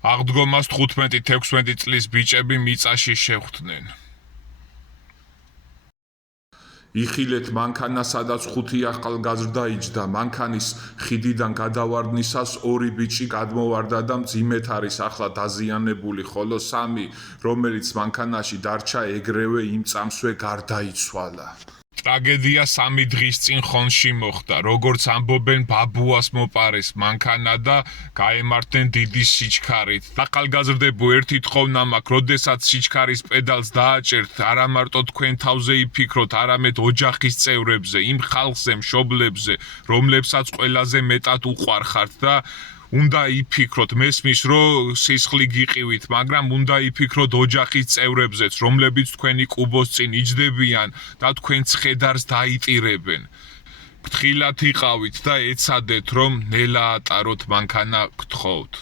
აღდგომას 15-16 წლის ბიჭები მიწაში შეხვდნენ. იხილეთ მანქანა, სადაც 5 ახალგაზრდა იჯდა. მანქანის ხიდიდან გადავარდნისას 2 ბიჭი გადმოვარდა და მძიმედ არის ახლა დაზიანებული, ხოლო 3, რომელიც მანქანაში დარჩა, ეგრევე იმ წამსვე გარდაიცვალა. ტრაგედია 3 დღის წინ ხონში მოხდა. როგორც ამბობენ, ბაბუას მოპარეს მანქანა და გაემართნენ დიდი სიჩქარით. ახალგაზრდებო, ერთი თხოვნა მაქვს, როდესაც სიჩქარის პედალს დააჭერთ, არა მარტო თქვენ თავზე იფიქროთ, არამედ ოჯახის წევრებზე, იმ ხალხზე, მშობლებზე, რომლებსაც ყველაზე მეტად უყვარხართ და უნდა იფიქროთ, მესმის, რომ სისხლი გიყივით, მაგრამ უნდა იფიქროთ ოჯახის წევრებზეც, რომლებიც თქვენი კუბოს წინ იჯდებიან და თქვენ ცხედარს დაიტირებენ. ფრთხილად იყავით და ეცადეთ, რომ ნელა ატაროთ მანქანა გთხოვთ.